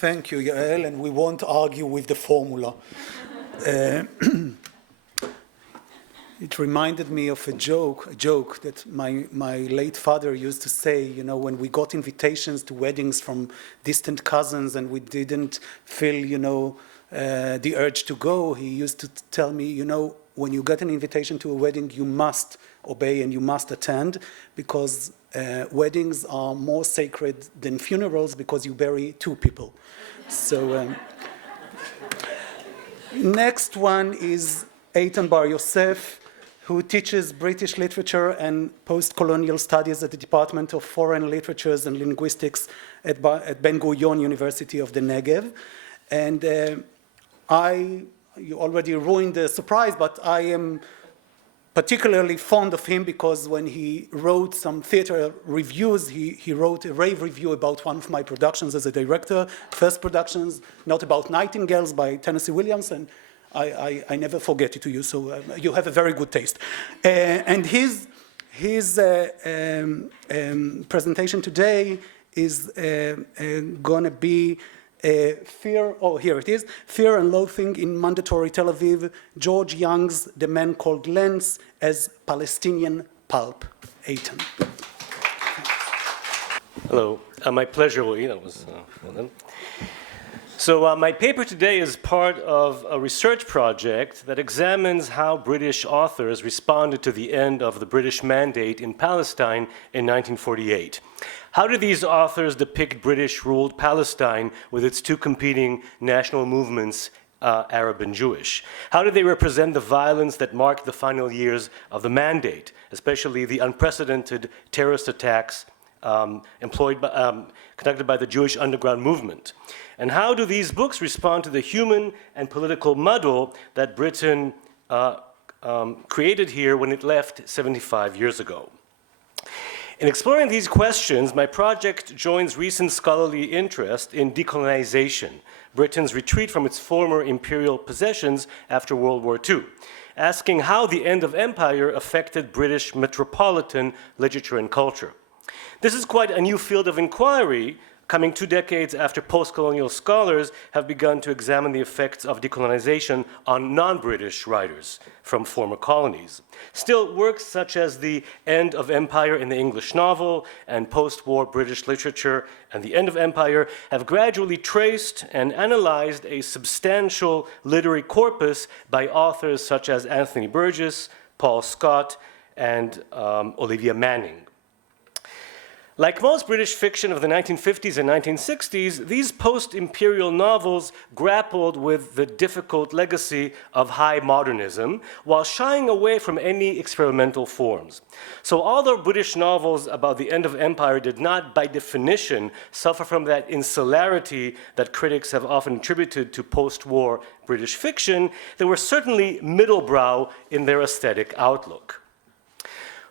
Thank you, Yael, and we won't argue with the formula. It reminded me of a joke that my late father used to say, you know, when we got invitations to weddings from distant cousins and we didn't feel, you know, the urge to go, he used to tell me, you know, when you get an invitation to a wedding, you must obey and you must attend, because weddings are more sacred than funerals because you bury two people. So next one is Eitan Bar-Yosef, who teaches British literature and post-colonial studies at the Department of Foreign Literatures and Linguistics at Ben-Gurion University of the Negev. And you already ruined the surprise, but I am particularly fond of him because when he wrote some theater reviews, he wrote a rave review about one of my productions as a director, first productions, not about nightingales by Tennessee Williams, and I never forget it to you, so you have a very good taste. And his presentation today is going to be Fear and Loathing in Mandatory Tel Aviv, George Young's The Man Called Lenz as Palestinian Pulp. Eitan. Hello, my pleasure, Louis. That was well done. So my paper today is part of a research project that examines how British authors responded to the end of the British Mandate in Palestine in 1948. How did these authors depict British-ruled Palestine with its two competing national movements, Arab and Jewish? How did they represent the violence that marked the final years of the Mandate, especially the unprecedented terrorist attacks conducted by the Jewish underground movement? And how do these books respond to the human and political muddle that Britain created here when it left 75 years ago? In exploring these questions, my project joins recent scholarly interest in decolonization, Britain's retreat from its former imperial possessions after World War II, asking how the end of empire affected British metropolitan literature and culture. This is quite a new field of inquiry, coming 2 decades after post-colonial scholars have begun to examine the effects of decolonization on non-British writers from former colonies. Still, works such as The End of Empire in the English novel and post-war British literature and The End of Empire have gradually traced and analyzed a substantial literary corpus by authors such as Anthony Burgess, Paul Scott, and Olivia Manning. Like most British fiction of the 1950s and 1960s, these post-imperial novels grappled with the difficult legacy of high modernism while shying away from any experimental forms. So although British novels about the end of empire did not, by definition, suffer from that insularity that critics have often attributed to post-war British fiction, they were certainly middlebrow in their aesthetic outlook.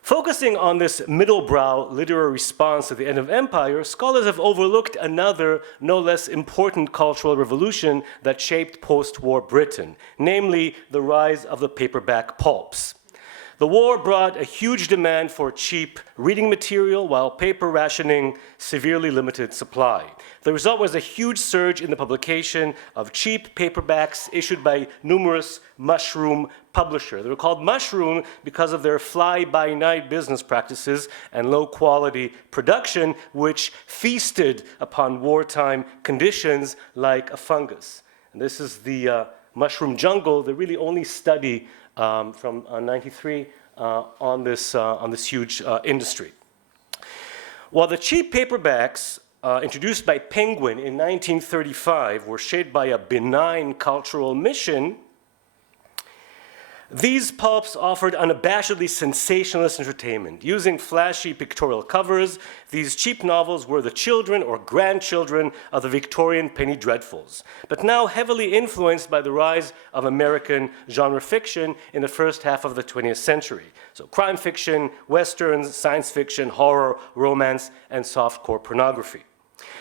Focusing on this middlebrow literary response to the end of empire, scholars have overlooked another, no less important cultural revolution that shaped post-war Britain, namely the rise of the paperback pulps. The war brought a huge demand for cheap reading material, while paper rationing severely limited supply. The result was a huge surge in the publication of cheap paperbacks issued by numerous mushroom publishers. They were called mushroom because of their fly-by-night business practices and low-quality production, which feasted upon wartime conditions like a fungus. And this is the mushroom jungle, the really only study from 93 on this huge industry. While the cheap paperbacks introduced by Penguin in 1935 were shaped by a benign cultural mission, these pulps offered unabashedly sensationalist entertainment. Using flashy pictorial covers, these cheap novels were the children or grandchildren of the Victorian penny dreadfuls, but now heavily influenced by the rise of American genre fiction in the first half of the 20th century. So crime fiction, westerns, science fiction, horror, romance, and softcore pornography.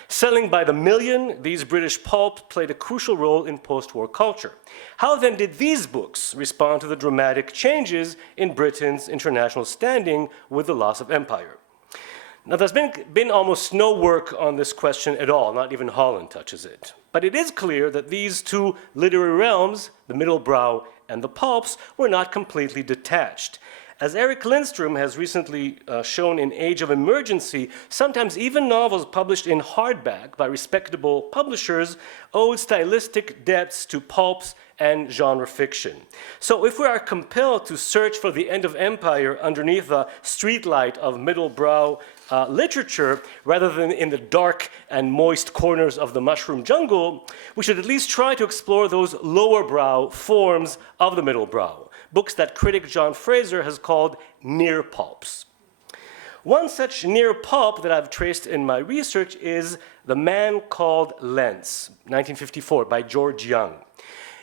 Selling by the million, these British pulp played a crucial role in post-war culture. How then did these books respond to the dramatic changes in Britain's international standing with the loss of empire? Now, there's been almost no work on this question at all, not even Holland touches it. But it is clear that these two literary realms, the middle brow and the pulps, were not completely detached. As Eric Lindstrom has recently shown in Age of Emergency, sometimes even novels published in hardback by respectable publishers owed stylistic depths to pulps and genre fiction. So if we are compelled to search for the end of empire underneath the streetlight of middle brow literature, rather than in the dark and moist corners of the mushroom jungle, we should at least try to explore those lower brow forms of the middle brow, books that critic John Fraser has called near pulps. One such near pulp that I've traced in my research is The Man Called Lenz, 1954, by George Young.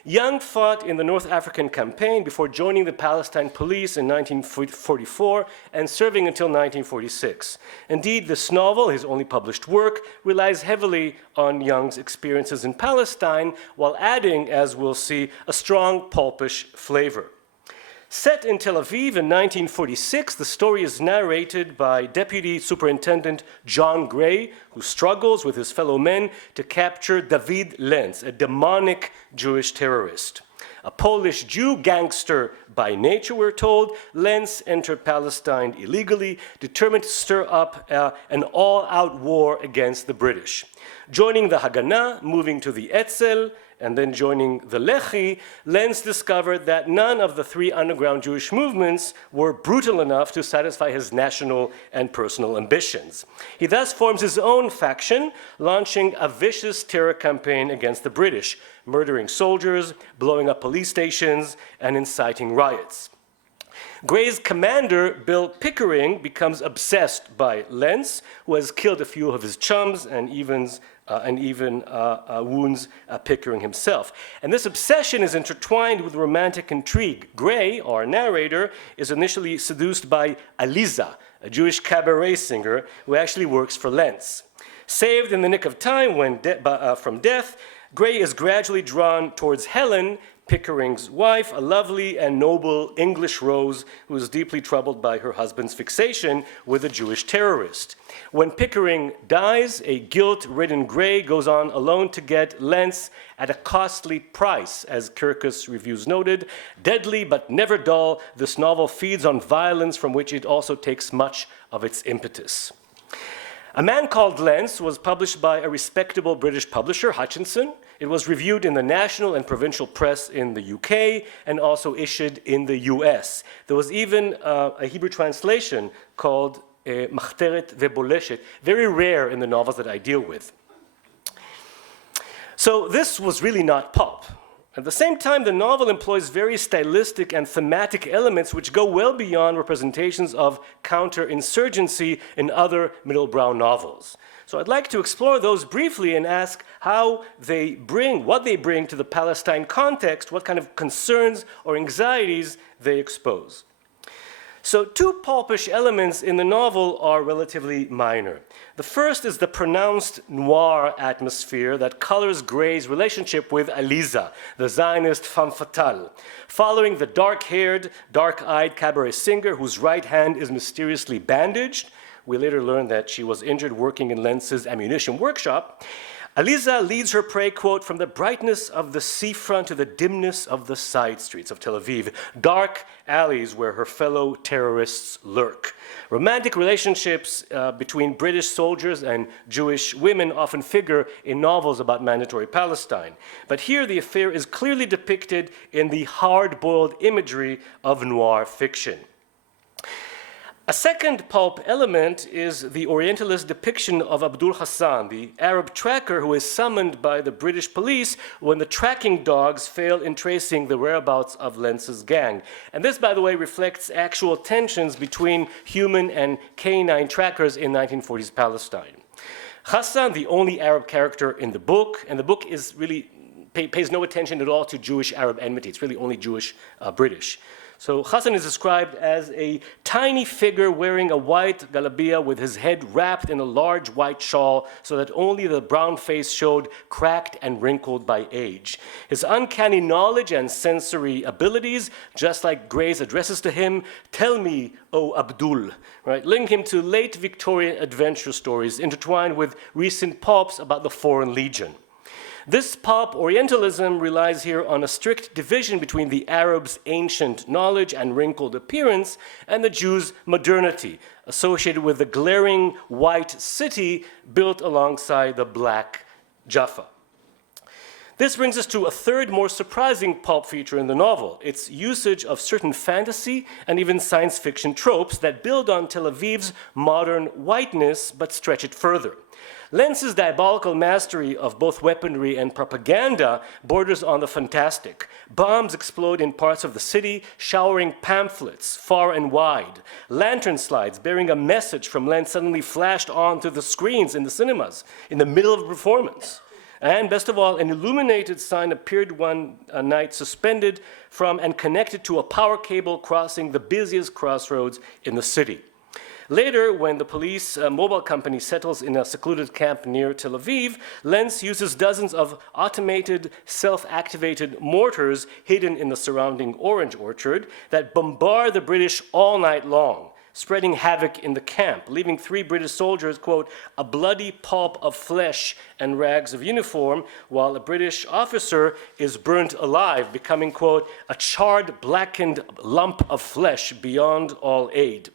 Young fought in the North African campaign before joining the Palestine police in 1944 and serving until 1946. Indeed, this novel, his only published work, relies heavily on Young's experiences in Palestine while adding, as we'll see, a strong pulpish flavor. Set in Tel Aviv in 1946, the story is narrated by Deputy Superintendent John Gray, who struggles with his fellow men to capture David Lenz, a demonic Jewish terrorist. A Polish Jew gangster by nature, we're told, Lenz entered Palestine illegally, determined to stir up an all-out war against the British. Joining the Haganah, moving to the Etzel, and then joining the Lehi, Lenz discovered that none of the three underground Jewish movements were brutal enough to satisfy his national and personal ambitions. He thus forms his own faction, launching a vicious terror campaign against the British, murdering soldiers, blowing up police stations, and inciting riots. Gray's commander, Bill Pickering, becomes obsessed by Lenz, who has killed a few of his chums and even wounds Pickering himself. And this obsession is intertwined with romantic intrigue. Gray, our narrator, is initially seduced by Aliza, a Jewish cabaret singer who actually works for Lenz. Saved in the nick of time from death, Gray is gradually drawn towards Helen, Pickering's wife, a lovely and noble English rose who is deeply troubled by her husband's fixation with a Jewish terrorist. When Pickering dies, a guilt-ridden Gray goes on alone to get Lenz at a costly price. As Kirkus Reviews noted, deadly but never dull, this novel feeds on violence from which it also takes much of its impetus. A Man Called Lenz was published by a respectable British publisher, Hutchinson. It was reviewed in the national and provincial press in the UK and also issued in the US. There was even a Hebrew translation called Machteret Veboleshet, very rare in the novels that I deal with. So this was really not pulp. At the same time, the novel employs very stylistic and thematic elements which go well beyond representations of counterinsurgency in other middle brow novels. So I'd like to explore those briefly and ask what they bring to the Palestine context, what kind of concerns or anxieties they expose. So two pulpish elements in the novel are relatively minor. The first is the pronounced noir atmosphere that colors Gray's relationship with Aliza, the Zionist femme fatale. Following the dark-haired, dark-eyed cabaret singer whose right hand is mysteriously bandaged, we later learn that she was injured working in Lenz's ammunition workshop, Aliza leads her prey, quote, from the brightness of the seafront to the dimness of the side streets of Tel Aviv, dark alleys where her fellow terrorists lurk. Romantic relationships between British soldiers and Jewish women often figure in novels about mandatory Palestine. But here the affair is clearly depicted in the hard-boiled imagery of noir fiction. A second pulp element is the Orientalist depiction of Abdul Hassan, the Arab tracker who is summoned by the British police when the tracking dogs fail in tracing the whereabouts of Lenz's gang. And this, by the way, reflects actual tensions between human and canine trackers in 1940s Palestine. Hassan, the only Arab character in the book, and the book is really pays no attention at all to Jewish-Arab enmity. It's really only Jewish-British. So Hassan is described as a tiny figure wearing a white galabia with his head wrapped in a large white shawl so that only the brown face showed cracked and wrinkled by age. His uncanny knowledge and sensory abilities, just like Gray's addresses to him, "Tell me, O Abdul," right, link him to late Victorian adventure stories intertwined with recent pulps about the Foreign Legion. This pulp Orientalism relies here on a strict division between the Arab's ancient knowledge and wrinkled appearance and the Jew's modernity, associated with the glaring white city built alongside the black Jaffa. This brings us to a third, more surprising pulp feature in the novel, its usage of certain fantasy and even science fiction tropes that build on Tel Aviv's modern whiteness but stretch it further. Lenz's diabolical mastery of both weaponry and propaganda borders on the fantastic. Bombs explode in parts of the city, showering pamphlets far and wide. Lantern slides bearing a message from Lenz suddenly flashed onto the screens in the cinemas in the middle of a performance. And best of all, an illuminated sign appeared one night suspended from and connected to a power cable crossing the busiest crossroads in the city. Later, when the police mobile company settles in a secluded camp near Tel Aviv, Lenz uses dozens of automated, self-activated mortars hidden in the surrounding orange orchard that bombard the British all night long, spreading havoc in the camp, leaving 3 British soldiers, quote, "a bloody pulp of flesh and rags of uniform," while a British officer is burnt alive, becoming, quote, "a charred, blackened lump of flesh beyond all aid."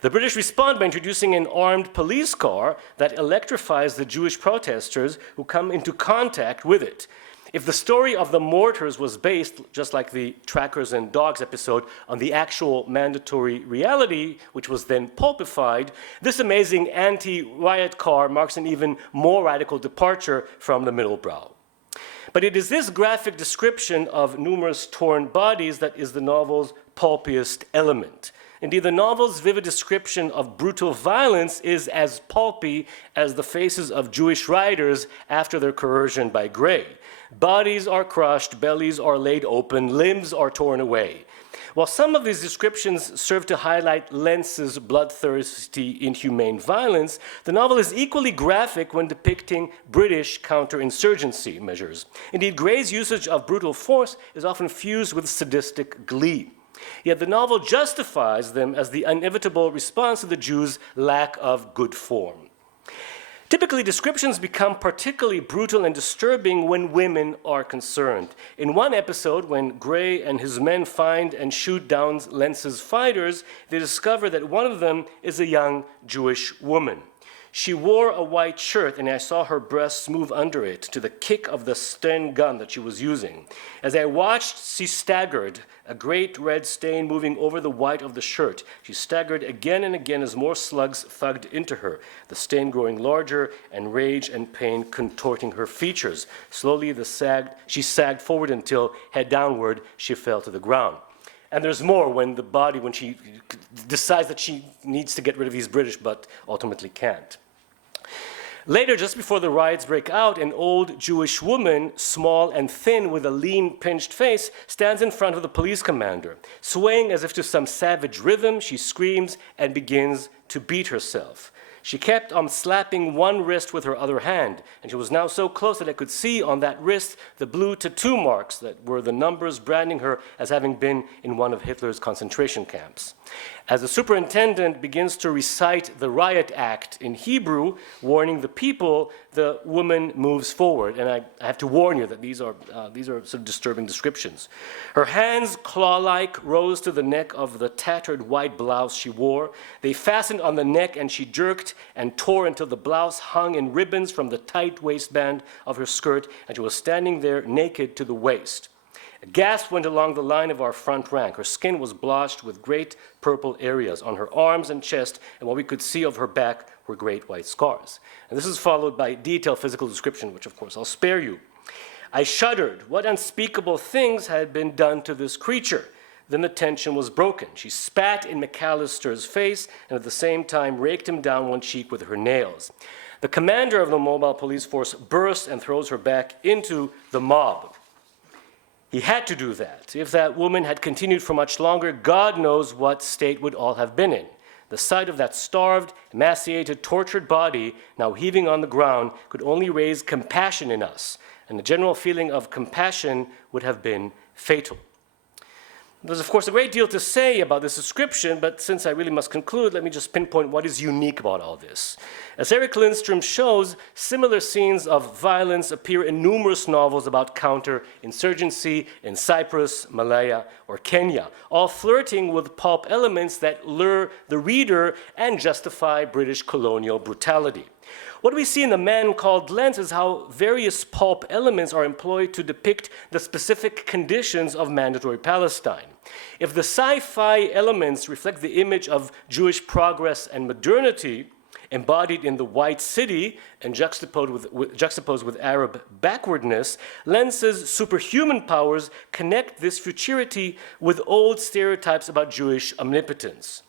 The British respond by introducing an armed police car that electrifies the Jewish protesters who come into contact with it. If the story of the mortars was based, just like the Trackers and Dogs episode, on the actual mandatory reality, which was then pulpified, this amazing anti-riot car marks an even more radical departure from the middle brow. But it is this graphic description of numerous torn bodies that is the novel's pulpiest element. Indeed, the novel's vivid description of brutal violence is as pulpy as the faces of Jewish rioters after their coercion by Gray. Bodies are crushed, bellies are laid open, limbs are torn away. While some of these descriptions serve to highlight Lenz's bloodthirsty, inhumane violence, the novel is equally graphic when depicting British counterinsurgency measures. Indeed, Gray's usage of brutal force is often fused with sadistic glee. Yet the novel justifies them as the inevitable response to the Jews' lack of good form. Typically, descriptions become particularly brutal and disturbing when women are concerned. In one episode, when Gray and his men find and shoot down Lenz's fighters, they discover that one of them is a young Jewish woman. She wore a white shirt, and I saw her breasts move under it to the kick of the Stern gun that she was using. As I watched, she staggered, a great red stain moving over the white of the shirt. She staggered again and again as more slugs thugged into her, the stain growing larger and rage and pain contorting her features. Slowly she sagged forward until, head downward, she fell to the ground. And there's more when she decides that she needs to get rid of these British, but ultimately can't. Later, just before the riots break out, an old Jewish woman, small and thin with a lean, pinched face, stands in front of the police commander. Swaying as if to some savage rhythm, she screams and begins to beat herself. She kept on slapping one wrist with her other hand, and she was now so close that I could see on that wrist the blue tattoo marks that were the numbers branding her as having been in one of Hitler's concentration camps. As the superintendent begins to recite the riot act in Hebrew, warning the people, the woman moves forward. And I have to warn you that these are sort of disturbing descriptions. Her hands, claw-like, rose to the neck of the tattered white blouse she wore. They fastened on the neck, and she jerked and tore until the blouse hung in ribbons from the tight waistband of her skirt, and she was standing there naked to the waist. A gasp went along the line of our front rank. Her skin was blotched with great purple areas on her arms and chest, and what we could see of her back were great white scars. And this is followed by detailed physical description, which of course I'll spare you. I shuddered. What unspeakable things had been done to this creature? Then the tension was broken. She spat in McAllister's face and at the same time raked him down one cheek with her nails. The commander of the mobile police force bursts and throws her back into the mob. He had to do that. If that woman had continued for much longer, God knows what state would all have been in. The sight of that starved, emaciated, tortured body now heaving on the ground could only raise compassion in us, and the general feeling of compassion would have been fatal. There's, of course, a great deal to say about this description, but since I really must conclude, let me just pinpoint what is unique about all this. As Eric Lindstrom shows, similar scenes of violence appear in numerous novels about counter-insurgency in Cyprus, Malaya, or Kenya, all flirting with pulp elements that lure the reader and justify British colonial brutality. What we see in The Man Called Lenz is how various pulp elements are employed to depict the specific conditions of mandatory Palestine. If the sci-fi elements reflect the image of Jewish progress and modernity, embodied in the white city and juxtaposed with Arab backwardness, Lenz's superhuman powers connect this futurity with old stereotypes about Jewish omnipotence.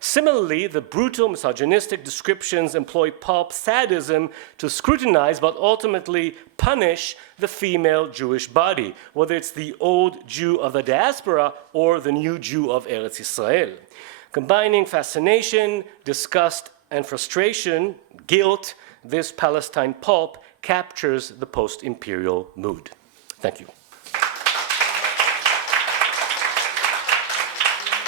Similarly, the brutal misogynistic descriptions employ pulp sadism to scrutinize but ultimately punish the female Jewish body, whether it's the old Jew of the diaspora or the new Jew of Eretz Israel. Combining fascination, disgust, and frustration, guilt, this Palestine pulp captures the post-imperial mood. Thank you.